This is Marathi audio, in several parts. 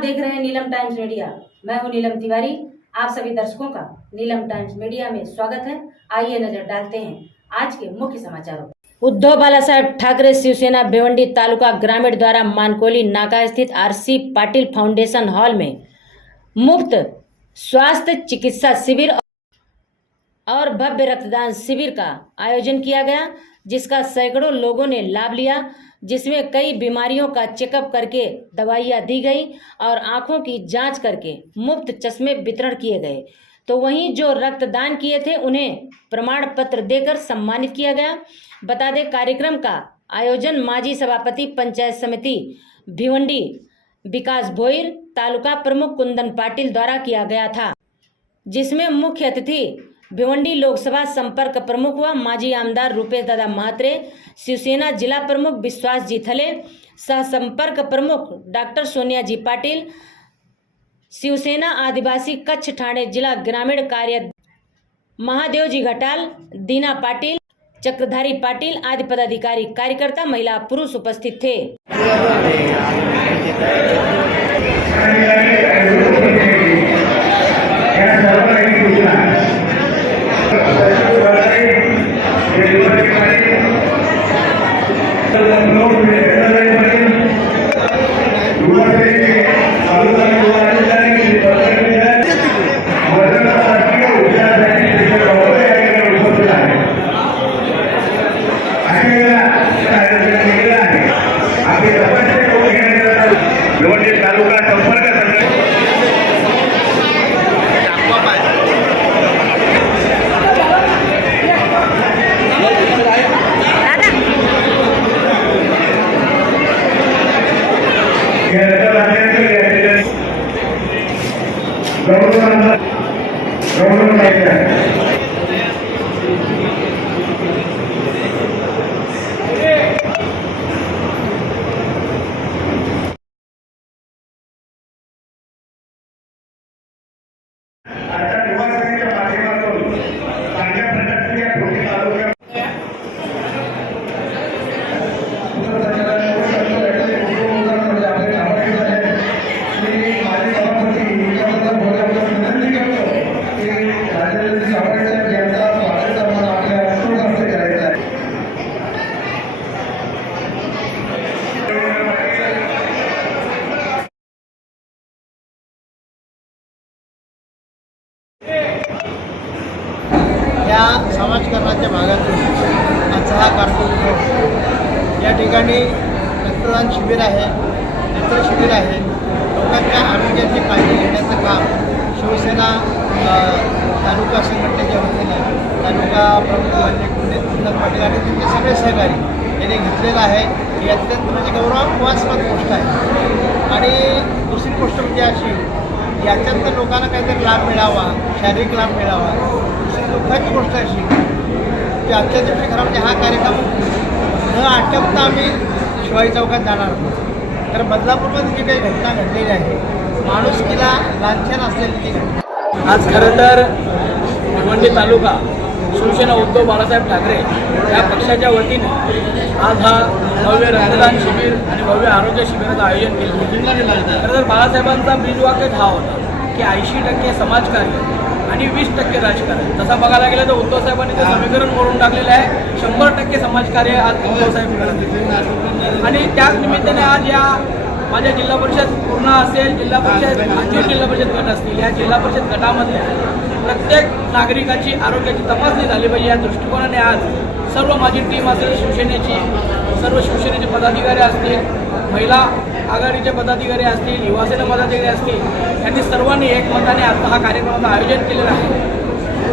देख रहे हैं नीलम टाइम्स मीडिया। मैं हूं नीलम तिवारी। आप सभी दर्शकों का नीलम टाइम्स मीडिया में स्वागत है। आइए नजर डालते हैं आज के मुख्य समाचारों पर। उद्धव बालासाहेब ठाकरे शिवसेना भिवंडी तालुका ग्रामीण द्वारा मानकोली नाका स्थित आरसी पाटिल फाउंडेशन हॉल में मुफ्त स्वास्थ्य चिकित्सा शिविर और भव्य रक्तदान शिविर का आयोजन किया गया, जिसका सैकड़ों लोगों ने लाभ लिया, जिसमें कई बीमारियों का चेकअप करके दवाइयाँ दी गई और आंखों की जांच करके मुफ्त चश्मे वितरण किए गए। तो वहीं जो रक्तदान किए थे उन्हें प्रमाण पत्र देकर सम्मानित किया गया। बता दें, कार्यक्रम का आयोजन माजी सभापति पंचायत समिति भिवंडी विकास भोईर, तालुका प्रमुख कुंदन पाटिल द्वारा किया गया था, जिसमें मुख्य अतिथि भिवंडी लोकसभा संपर्क प्रमुख व माजी आमदार रूपेश दादा महात्रे, शिवसेना जिला प्रमुख विश्वास जी थले, सह संपर्क प्रमुख डॉक्टर सोनिया जी पाटिल, शिवसेना आदिवासी कच्छ ठाणे जिला ग्रामीण कार्य महादेव जी घटाल, दीना पाटिल, चक्रधारी पाटिल आदि पदाधिकारी, कार्यकर्ता, महिला, पुरुष उपस्थित थे। या समाजकारणाच्या भागातून आजचा हा कार्यक्रम या ठिकाणी रक्तदान शिबिर आहे, नेत्र शिबिर आहे। लोकांच्या आरोग्याची काळजी घेण्याचं काम शिवसेना तालुका संघटनेच्या वतीने तालुका प्रमुख कुंदन पाटील आणि त्यांचे सगळे सहकारी यांनी घेतलेलं आहे। ही अत्यंत म्हणजे गौरवास्पद गोष्ट आहे। आणि दुसरी गोष्ट म्हणजे अशी, याच्यात तर लोकांना काहीतरी लाभ मिळावा, शारीरिक लाभ मिळावा। दुसरी दुःखाची गोष्ट अशी की आजच्या दिवशी खरं म्हणजे हा कार्यक्रम न आटपता आम्ही शिवाजी चौकात जाणार आहोत। तर बदलापूरमध्ये जी काही घटना घडलेली आहे, माणुसकीला लांछन असलेली ती घटना। आज खरं तर भिवंडी तालुका शिवसेना उद्धव बाळासाहेब ठाकरे या पक्षाच्या वतीने आज हा भव्य रक्तदान शिबिर आणि भव्य आरोग्य शिबिराचं आयोजन केलं। खरं तर बाळासाहेबांचा ब्रीजवाक्यच हा होता की 80% समाजकार्य आणि 20% राजकारण। तसा बघायला गेलं तर उद्धव साहेबांनी ते समीकरण करून टाकलेलं आहे। 100% समाजकार्य आज उद्धव साहेब करत आणि त्याच निमित्ताने आज या माझ्या जिल्हा परिषद पूर्ण असेल, जिल्हा परिषद अंजूर जिल्हा परिषद गट असतील, या जिल्हा परिषद गटामधल्या प्रत्येक नागरिकाची आरोग्याची तपासणी झाली पाहिजे या दृष्टिकोनाने आज सर्व माझी टीम असेल, सर्व शिवसेनेचे पदाधिकारी असतील, महिला आघाडीचे पदाधिकारी असतील, युवासेना पदाधिकारी असतील, यांनी सर्वांनी एकमताने आता हा कार्यक्रमाचं आयोजन केलेलं आहे।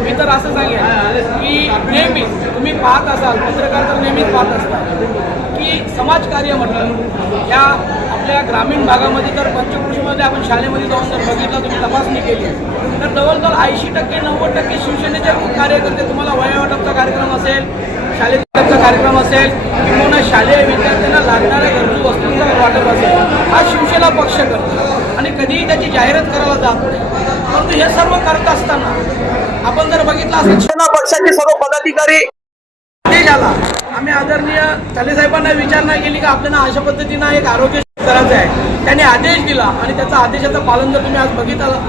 मी तर असं सांगेन की नेहमीच तुम्ही पाहत असाल, पत्रकार तर नेहमीच पाहत असतात की समाजकार्य म्हटलं या आपल्या ग्रामीण भागामध्ये तर पंचक्रोशीमध्ये आपण शाळेमध्ये जाऊन जर बघितलं, तुम्ही तपासणी केली तर जवळजवळ 80% 90% शिवसेनेचे कार्यकर्ते, तुम्हाला वयोवाटपचा कार्यक्रम असेल, शालेय कार्यक्रम असेल किंवा शालेय विद्यार्थ्यांना लागणाऱ्या गरजू वस्तूंचं वाटप असेल, हा शिवसेना पक्ष करतो आणि कधीही त्याची जाहिरात करायला जात नाही। परंतु हे सर्व करत असताना आपण जर बघितलं असेल, शिवसेना पक्षाचे सर्व पदाधिकारी आदेश आला, आम्ही आदरणीय साहेबांना विचारणा केली की आपल्याला अशा पद्धतीनं एक आरोग्य करायचं आहे, त्याने आदेश दिला आणि त्याचा आदेशाचं पालन जर तुम्ही आज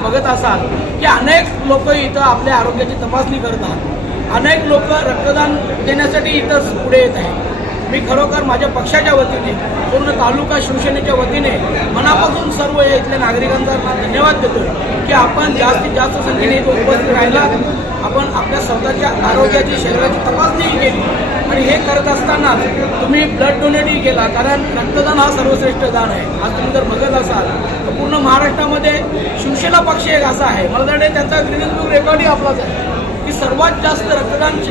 बघत असाल की अनेक लोक इथं आपल्या आरोग्याची तपासणी करत आहात, अनेक लोक रक्तदान देण्यासाठी इथं पुढे येत आहेत. मी खरोखर माझ्या पक्षाच्या वतीने, पूर्ण तालुका शिवसेनेच्या वतीने मनापासून सर्व इथल्या नागरिकांचा धन्यवाद देतोय की आपण जास्तीत जास्त संख्येने इथं उपस्थित राहिला, आपण आपल्या स्वतःच्या आरोग्याची, शरीराची तपासणीही केली आणि हे करत असताना तुम्ही ब्लड डोनेटही केला, कारण रक्तदान हा सर्वश्रेष्ठ दान आहे. आज तुम्ही जर बघत असाल तर पूर्ण महाराष्ट्रामध्ये शिवसेना पक्ष एक असा आहे, मला वाटते त्यांचा गिनीज बुक रेकॉर्डही आपलाच आहे की सर्वात जास्त रक्तदान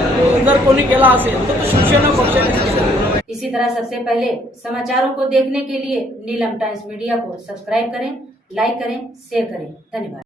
जर कोणी केला असेल तर तो शिवसेना पक्षाने. इसी तरह सबसे पहले समाचारों को देखने के लिए नीलम टाइम्स मीडिया को सब्सक्राइब करें, लाइक करें, शेयर करें। धन्यवाद।